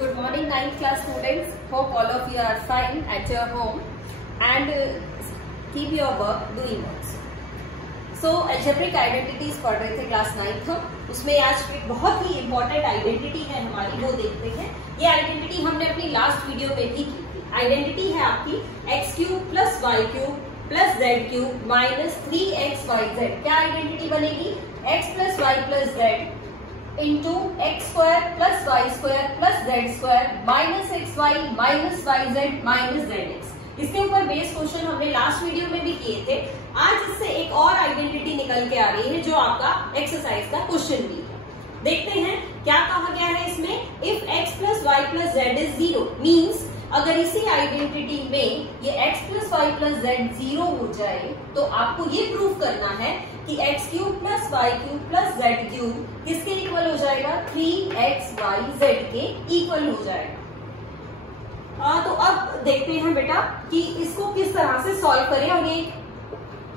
Good morning 9th class students. Hope all of you are fine at your home and keep your work doing works. So algebraic identities पढ़ रहे थे class 9th हम, उसमें आज एक बहुत ही important identity है हमारी, वो देखते हैं। ये आइडेंटिटी हमने अपनी लास्ट वीडियो में भी की थी। आइडेंटिटी है आपकी x cube plus y cube plus z cube minus 3xyz। क्या आइडेंटिटी बनेगी? x plus y plus z into x square plus y square plus z square minus x y minus y z minus z x. इसके ऊपर base question हमने last video में भी किए थे। आज इससे एक और आइडेंटिटी निकल के आ रही है जो आपका एक्सरसाइज का क्वेश्चन भी है। देखते हैं क्या कहा गया है इसमें। If x plus y plus z is 0 means अगर इसी आइडेंटिटी में ये x plus y plus z 0 हो जाए तो आपको ये प्रूव करना है कि x cube plus y cube plus z cube किसके इक्वल हो जाएगा? 3xyz के इक्वल हो जाएगा। तो अब देखते हैं बेटा कि इसको किस तरह से सॉल्व करें, और ये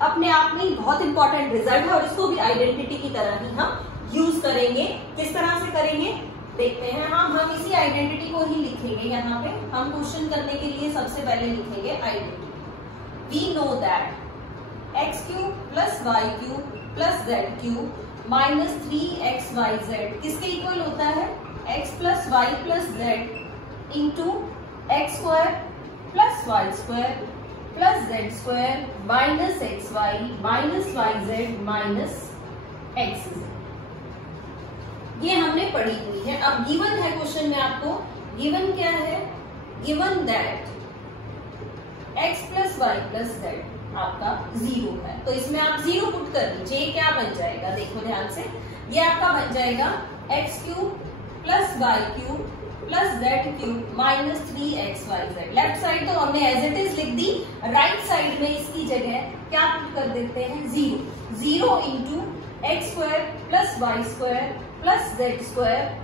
अपने आप में बहुत इंपॉर्टेंट रिजल्ट है और इसको भी आइडेंटिटी की तरह ही हम यूज करेंगे। किस तरह से करेंगे देखते हैं। हम इसी आइडेंटिटी को ही लिखेंगे। यहाँ पे हम क्वेश्चन करने के लिए सबसे पहले लिखेंगे identity. We know that x cube plus y cube plus z cube minus 3xyz किसके इक्वल होता है? x plus y plus z into x square plus y square plus z square minus x y minus y z minus x. ये हमने पढ़ी हुई है। अब given है क्वेश्चन में आपको, गिवन क्या है? Given that x plus y plus z आपका 0 है, तो इसमें आप 0 पुट कर दीजिए। क्या बन जाएगा? देखो ध्यान से, ये आपका बन जाएगा x cube plus y cube plus z cube minus 3xyz। Left side तो हमने एज इट इज लिख दी, राइट साइड में इसकी जगह क्या पुट कर देते हैं? 0 into x square plus y square plus z square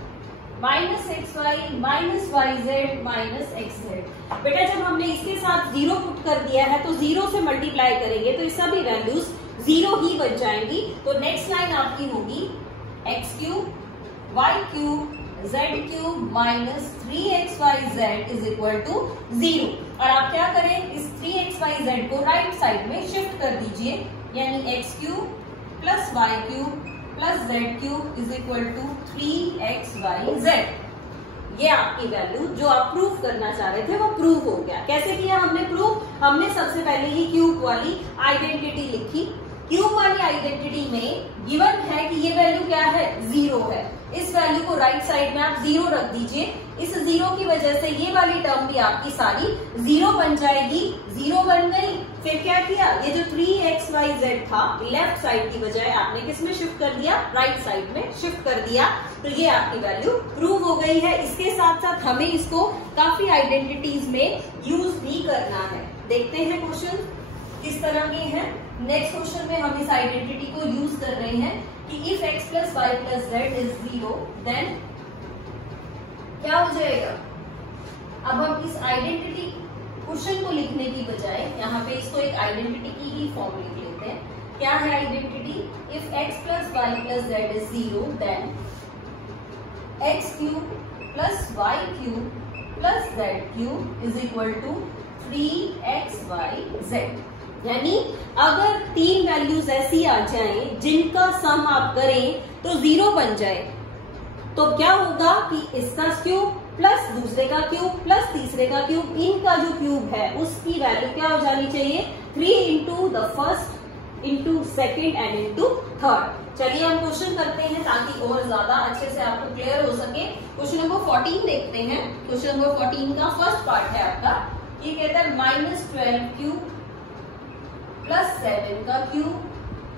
minus x y minus y z minus x z. बेटा जब हमने इसके साथ 0 पुट कर दिया है तो 0 से मल्टीप्लाई करेंगे तो ये सभी वैल्यूज 0 ही बच जाएंगी। तो नेक्स्ट लाइन आपकी होगी x cube y cube z cube minus 3xyz is equal to 0। और आप क्या करें, इस 3xyz को राइट साइड में शिफ्ट कर दीजिए, यानी x cube plus y cube plus z cube is equal to 3xyz। ये आपकी वैल्यू जो आप प्रूव करना चाह रहे थे वो प्रूव हो गया। कैसे किया हमने प्रूव? हमने सबसे पहले ही क्यूब वाली आइडेंटिटी लिखी। क्यूब वाली आइडेंटिटी में गिवन है कि ये वैल्यू क्या है? 0 है। इस वैल्यू को राइट साइड में आप 0 रख दीजिए। इस 0 की वजह से ये वाली टर्म भी आपकी सारी 0 बन जाएगी। 0 बन गई। फिर क्या किया? ये जो 3xyz था लेफ्ट साइड की बजाय आपने किस में शिफ्ट कर दिया? राइट साइड में शिफ्ट कर दिया। तो ये आपकी वैल्यू प्रूव हो गई है। इसके साथ साथ हमें इसको काफी आइडेंटिटीज में यूज भी करना है। देखते हैं क्वेश्चन किस तरह के हैं। नेक्स्ट क्वेश्चन में हम इस आइडेंटिटी को यूज कर रहे हैं कि if x plus y plus z is 0 then क्या हो जाएगा? अब हम इस आइडेंटिटी क्वेश्चन को लिखने की बजाय यहाँ पे इसको एक आइडेंटिटी की ही फॉर्म लिख लेते हैं। क्या है identity? If x plus y plus z is 0 then x cube plus y cube plus z cube is equal to 3xyz। यानी अगर 3 वैल्यूज ऐसी आ जाएं जिनका सम आप करें तो 0 बन जाए, तो क्या होगा कि इसका क्यूब प्लस दूसरे का क्यूब प्लस तीसरे का क्यूब, इनका जो क्यूब है उसकी वैल्यू क्या हो जानी चाहिए? 3 into the first into second and into third. चलिए हम क्वेश्चन करते हैं ताकि और ज्यादा अच्छे से आपको क्लियर हो सके। क्वेश्चन नंबर 14 देखते हैं। क्वेश्चन नंबर 14 का फर्स्ट पार्ट है आपका। ये कहता है माइनस 12 क्यूब प्लस 7 का क्यूब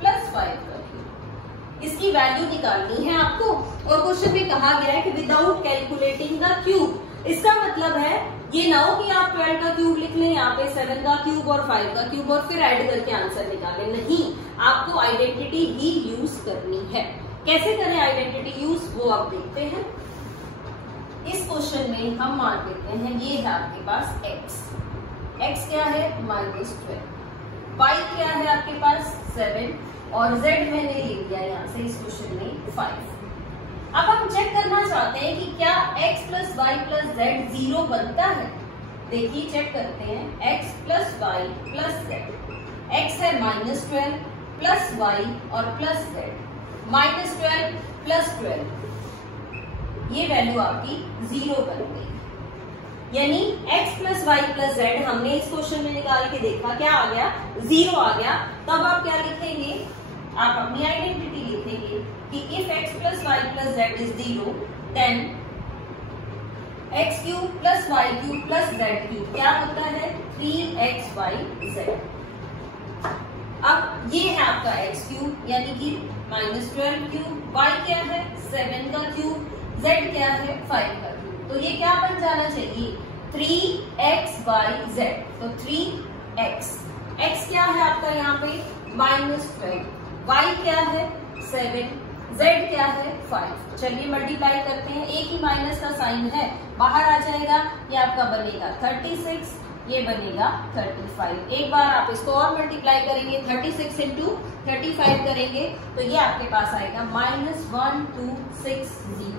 प्लस 5 का क्यूब। इसकी वैल्यू निकालनी है आपको, और क्वेश्चन में कहा गया है कि विदाउट कैलकुलेटिंग द क्यूब। इसका मतलब है ये ना हो कि आप 12 का क्यूब लिख लें, यहाँ पे 7 का क्यूब और 5 का क्यूब और फिर ऐड करके आंसर निकालें। नहीं, आपको आइडेंटिटी ही यूज करनी है। कैसे करें आइडेंटिटी यूज वो आप देखते हैं। इस क्वेश्चन में हम मान लेते हैं ये है आपके पास x क्या है? -12। y क्या है आपके पास? 7 और z मैंने ले लिया यहाँ से इस क्वेश्चन में 5। अब हम चेक करना चाहते हैं कि क्या x plus y plus z 0 बनता है। देखिए चेक करते हैं, x plus y plus z, x है -12 प्लस वाई और प्लस जेड, -12 प्लस 12, ये वैल्यू आपकी 0 बन गई। यानी x plus y plus z हमने इस क्वेश्चन में निकाल के देखा, क्या आ गया, 0 आ गया। तब आप क्या लिखेंगे, आप अपनी आइडेंटिटी लिखेंगे कि if x plus y plus z is 0 then x cube plus y cube plus z cube क्या होता है, 3xyz। अब ये है आपका x क्यूब यानी कि -12 क्यूब, y क्या है 7 का क्यूब, z क्या है 5 का क्यूब। तो ये क्या बन जाना चाहिए, 3xyz। तो 3x, x क्या है आपका यहाँ पे -12, y क्या है 7, z क्या है 5। चलिए मल्टीप्लाई करते हैं, एक ही माइनस का साइन है, बाहर आ जाएगा, ये आपका बनेगा 36, ये बनेगा 35। एक बार आप इसको और मल्टीप्लाई करेंगे, 36 इंटू 35 करेंगे तो ये आपके पास आएगा -1260।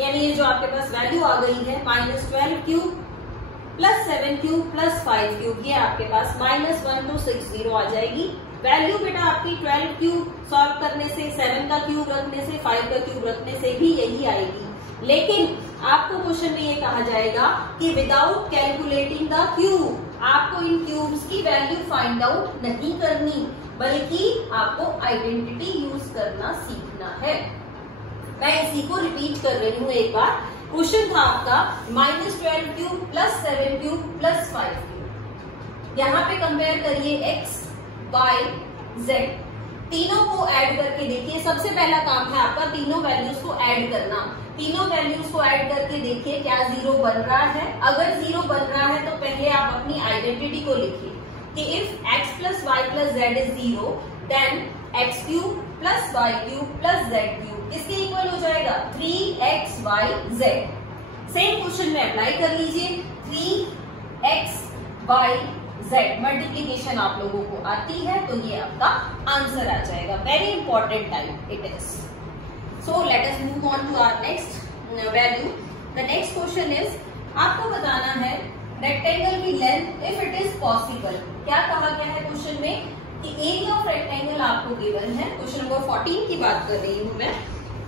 यानी ये जो आपके पास वैल्यू आ गई है -12 cube plus 7 cube plus 5 cube, ये आपके पास -1260 आ जाएगी। वैल्यू बेटा आपकी 12 क्यूब सॉल्व करने से, 7 का क्यूब रखने से, 5 का क्यूब रखने से भी यही आएगी। लेकिन आपको क्वेश्चन में ये कहा जाएगा कि विदाउट कैलकुलेटिंग द क्यूब, आपको इन क्यूब्स की वैल्यू फाइंड आउट नहीं करनी, बल्कि आपको आइडेंटिटी यूज करना सीखना है। मैं इसी को रिपीट कर रही हूँ एक बार। क्वेश्चन था आपका -12 cube plus 7 cube plus 5 cube. यहाँ पे कंपेयर करिए x, y, z, तीनों को ऐड करके देखिए। सबसे पहला काम है आपका तीनों वैल्यूज को ऐड करना। तीनों वैल्यूज को ऐड करके देखिए क्या 0 बन रहा है। अगर 0 बन रहा है तो पहले आप अपनी आइडेंटिटी को लिखिए कि if x plus y plus z is 0 then x cube plus y cube plus z cube किसके इक्वल हो जाएगा, 3xyz। सेम क्वेश्चन में अप्लाई कर लीजिए, 3xyz मल्टीप्लीकेशन आप लोगों को आती है तो ये आपका आंसर आ जाएगा। Very important type it is. So let us move on to our next value. The next question is, आपको बताना है रेक्टेंगल की length if it is possible. क्या कहा गया है क्वेश्चन में कि एरिया ऑफ रेक्टेंगल आपको गिवन है। क्वेश्चन नंबर 14 की बात कर रही हूँ मैं,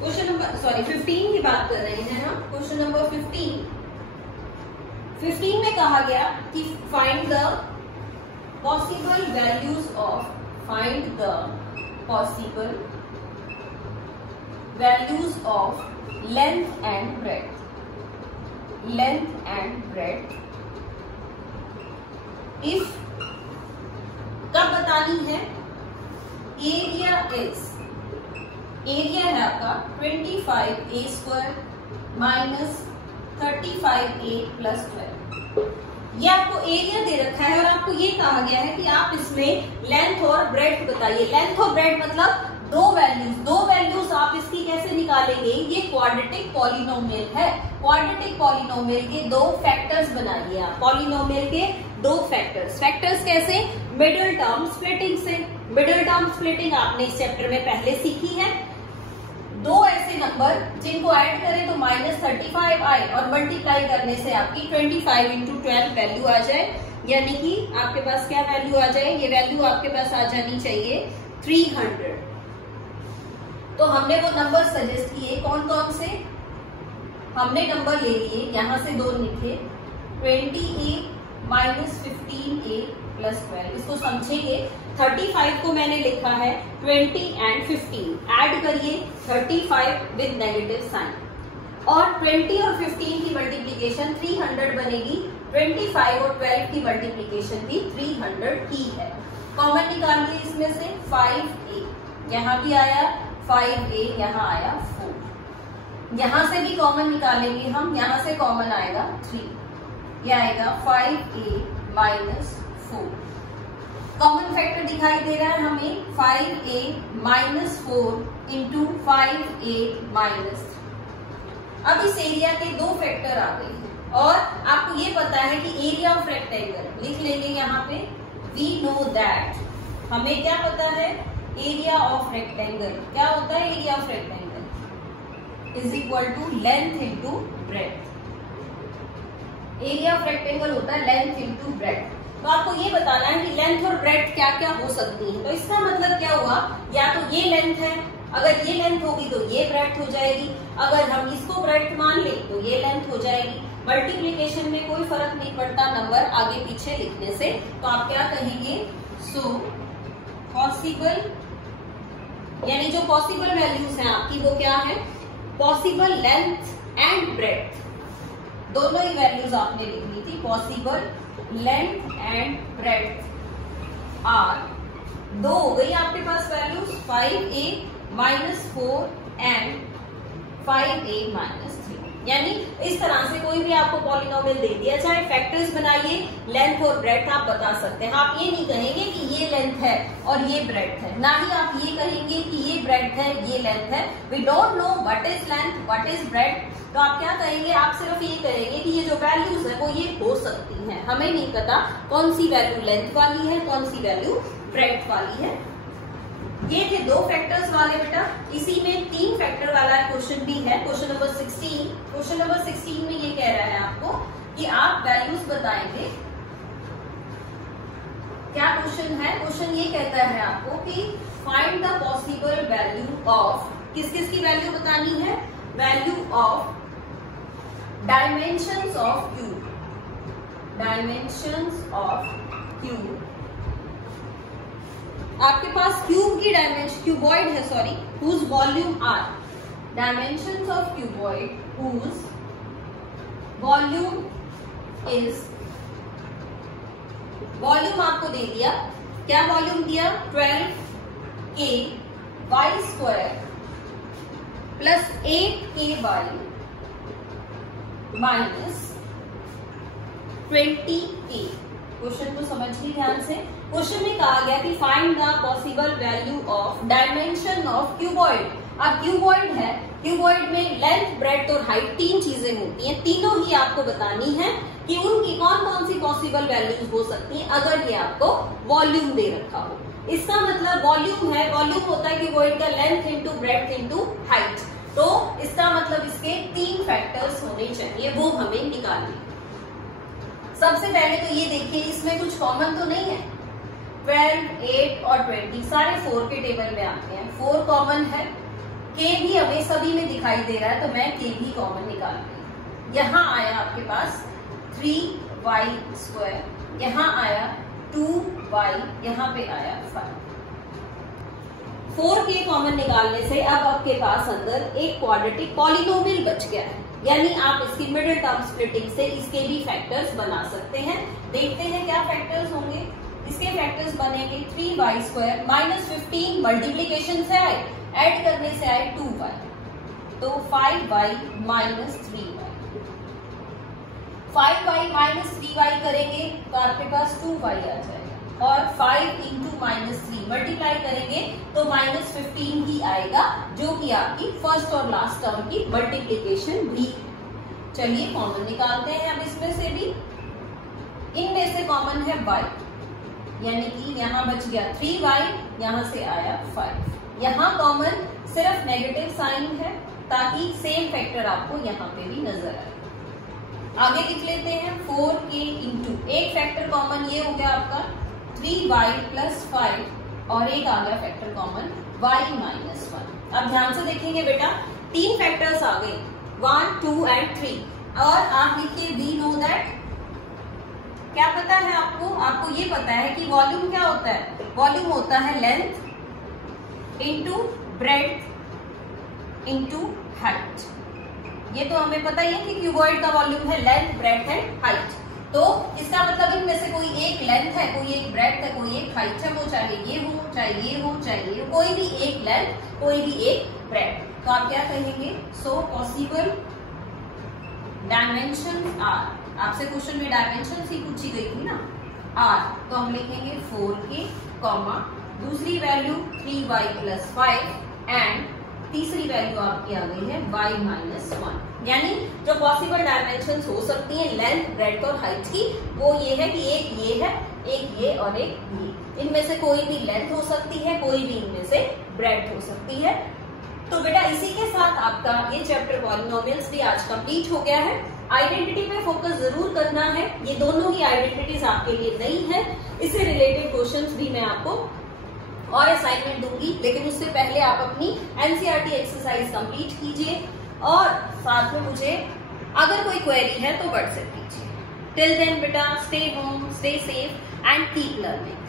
क्वेश्चन नंबर 15 की बात कर रहे हैं हम। क्वेश्चन नंबर 15 में कहा गया कि find the possible values of length and breadth if, कब बतानी है, एरिया है आपका 25a square minus 35a plus 12। ये आपको एरिया दे रखा है और आपको ये कहा गया है कि आप इसमें लेंथ और ब्रेड्थ बताइए। लेंथ और ब्रेड्थ मतलब दो वैल्यूज आप इसकी कैसे निकालेंगे, ये क्वाड्रेटिक पॉलिनोमियल है। क्वाड्रेटिक पॉलिनोमियल के दो फैक्टर्स बनाइए आप। पॉलिनोमियल के दो फैक्टर्स कैसे, मिडिल टर्म स्प्लिटिंग से। मिडिल टर्म स्प्लिटिंग आपने इस चैप्टर में पहले सीखी है। दो ऐसे नंबर जिनको ऐड करें तो -35 आए और मल्टीप्लाई करने से आपकी 25 इंटू 12 वैल्यू आ जाए, यानी कि आपके पास क्या वैल्यू आ जाए, ये वैल्यू आपके पास आ जानी चाहिए 300। तो हमने वो नंबर सजेस्ट किए, कौन कौन से, हमने नंबर ले लिए, यहां से दो लिखे, 20a माइनस 15a प्लस 12। इसको समझेंगे, 35 को मैंने लिखा है 20 एंड 15, ऐड करिए 35 विद नेगेटिव साइन, और 20 और 15 की मल्टीप्लीकेशन 300 बनेगी। 25 और 12 की मल्टीप्लीकेशन भी 300 ही है। कॉमन निकालिए इसमें से 5a, यहाँ भी आया 5a, यहाँ आया 4। यहां से भी कॉमन निकालेंगे हम, यहां से कॉमन आएगा 3, यह आएगा 5a माइनस 4। कॉमन फैक्टर दिखाई दे रहा है हमें 5a minus 4 into 5a minus 3। अब इस एरिया के दो फैक्टर आ गए हैं और आपको ये पता है कि एरिया ऑफ रेक्टेंगल लिख लेंगे यहाँ पे। वी नो दैट, हमें क्या पता है, एरिया ऑफ रेक्टेंगल क्या होता है, area of rectangle is equal to length into breadth. Area of rectangle होता है लेंथ इंटू ब्रेड्थ। तो आपको ये बताना है कि लेंथ और ब्रेड्थ क्या क्या हो सकती है। तो इसका मतलब क्या हुआ, या तो ये लेंथ है, अगर ये लेंथ होगी तो ये ब्रेड्थ हो जाएगी, अगर हम इसको ब्रेड्थ मान ले तो ये लेंथ हो जाएगी। मल्टीप्लीकेशन में कोई फर्क नहीं पड़ता नंबर आगे पीछे लिखने से। तो आप क्या कहेंगे, सो पॉसिबल, यानी जो पॉसिबल वैल्यूज हैं आपकी वो क्या है, पॉसिबल लेंथ एंड ब्रेड्थ, दोनों ही वैल्यूज आपने लिखनी थी। Possible length and breadth are, दो हो गई आपके पास values, 5a minus 4 and 5a minus 3। यानी इस तरह से कोई भी आपको पॉलिनोमियल दे दिया, चाहे फैक्टर्स बनाइए, लेंथ और ब्रेड्थ आप बता सकते हैं। आप ये नहीं कहेंगे कि ये लेंथ है और ये ब्रेड्थ है, ना ही आप ये कहेंगे कि ये ब्रेड्थ है ये लेंथ है। We don't know what is length what is breadth. तो आप क्या कहेंगे, आप सिर्फ ये कहेंगे कि ये जो वैल्यूज है वो ये हो सकती हैं, हमें नहीं पता कौन सी वैल्यू लेंथ वाली है कौन सी वैल्यू ब्रेड्थ वाली है। ये थे 2 फैक्टर्स वाले बेटा। इसी में 3 फैक्टर वाला क्वेश्चन भी है, क्वेश्चन नंबर 16। क्वेश्चन नंबर 16 में ये कह रहा है आपको कि आप वैल्यूज बताएंगे। क्या क्वेश्चन है, क्वेश्चन ये कहता है आपको कि find the possible value of, किस किस की वैल्यू बतानी है, value of dimensions of cube, dimensions of cube. आपके पास क्यूब की डायमेंशन, क्यूबॉइड है sorry, whose volume are, dimensions of cuboid whose volume is, volume आपको दे दिया, क्या वॉल्यूम दिया, 12k y square plus 8k y minus 20k। Question को समझिए ध्यान से। क्वेश्चन में कहा गया कि find the possible value of dimension of cuboid. अब क्यूबॉइड है, क्यूबॉइड में लेंथ ब्रेड्थ और हाइट 3 चीजें होती हैं, तीनों ही आपको बतानी है कि उनकी कौन कौन सी पॉसिबल वैल्यूज हो सकती हैं अगर ये आपको वॉल्यूम दे रखा हो। इसका मतलब वॉल्यूम है, वॉल्यूम होता है क्यूबॉइड का length into breadth into height. तो इसका मतलब इसके 3 फैक्टर्स होने चाहिए, वो हमें निकालने। सबसे पहले तो ये देखिए, इसमें कुछ कॉमन तो नहीं है, 12, 8 और 20 सारे 4 के टेबल में आते हैं। 4 कॉमन है, k भी हमें सभी में दिखाई दे रहा है, तो मैं k भी कॉमन निकाल रही हूँ। यहाँ आया आपके पास 3y स्क्वायर, यहाँ आया 2y, यहाँ पे आया 5। 4k कॉमन निकालने से अब आपके पास अंदर एक क्वाड्रेटिक पॉलिनोमियल बच गया है, यानी आप इसकी मिडिल टर्म स्प्लिटिंग से इसके भी फैक्टर्स बना सकते हैं। देखते हैं क्या फैक्टर्स होंगे। इसके फैक्टर्स बनेंगे 3y स्क्वायर माइनस 15 मल्टीप्लीकेशन से आए, ऐड करने से आए 2y, तो 5y minus 3y। 5y minus 3y करेंगे तो आपके पास 2y आ जाएगा, और 5 इंटू माइनस 3 मल्टीप्लाई करेंगे तो माइनस 15 ही आएगा, जो कि आपकी फर्स्ट और लास्ट टर्म की मल्टीप्लीकेशन भी। चलिए कॉमन निकालते हैं अब इसमें से भी। इनमें से कॉमन है y, यानी कि यहाँ बच गया 3y, यहाँ से आया 5। यहाँ कॉमन सिर्फ नेगेटिव साइन है ताकि सेम फैक्टर आपको यहाँ पे भी नजर आए। आगे लिख लेते हैं 4k इंटू, एक फैक्टर कॉमन ये हो गया आपका 3y प्लस 5, और एक आ गया फैक्टर कॉमन y माइनस 1। अब ध्यान से देखेंगे बेटा, 3 फैक्टर्स आ गए, 1, 2 एंड 3, और आप लिखिए वी नो दैट। क्या पता है आपको, आपको ये पता है कि वॉल्यूम क्या होता है, वॉल्यूम होता है length into breadth into height. ये तो हमें पता ही है कि क्यूबॉइड का वॉल्यूम है लेंथ ब्रेड्थ एंड हाइट। तो इसका मतलब इनमें से कोई एक लेंथ है, कोई एक ब्रेड्थ है, कोई एक हाइट है, वो चाहे ये हो चाहे ये हो चाहे ये हो, कोई भी एक लेंथ कोई भी एक ब्रेड्थ। तो आप क्या कहेंगे, सो पॉसिबल डायमेंशन आर। आपसे क्वेश्चन में डायमेंशन ही पूछी गई थी ना, आर, तो हम लिखेंगे 4k कॉमा दूसरी वैल्यू 3y प्लस 5 एंड तीसरी वैल्यू आपकी आ गई है y माइनस 1। यानी जो पॉसिबल डायमेंशंस हो सकती हैं लेंथ ब्रेड्थ और हाइट की, वो ये है कि एक ये है, एक ये और एक ये। इनमें से कोई भी लेंथ हो सकती है, कोई भी इनमें से ब्रेड्थ हो सकती है। तो बेटा इसी के साथ आपका ये चैप्टर पॉलिनोमियल्स भी आज कंप्लीट हो गया है। आइडेंटिटी पे फोकस जरूर करना है, ये दोनों ही आइडेंटिटीज आपके लिए नई है। इससे रिलेटेड क्वेश्चंस भी मैं आपको और असाइनमेंट दूंगी, लेकिन उससे पहले आप अपनी एनसीईआरटी एक्सरसाइज कंप्लीट कीजिए और साथ में मुझे अगर कोई क्वेरी है तो व्हाट्सएप कीजिए। टिल देन बेटा, stay home, stay safe and keep learning.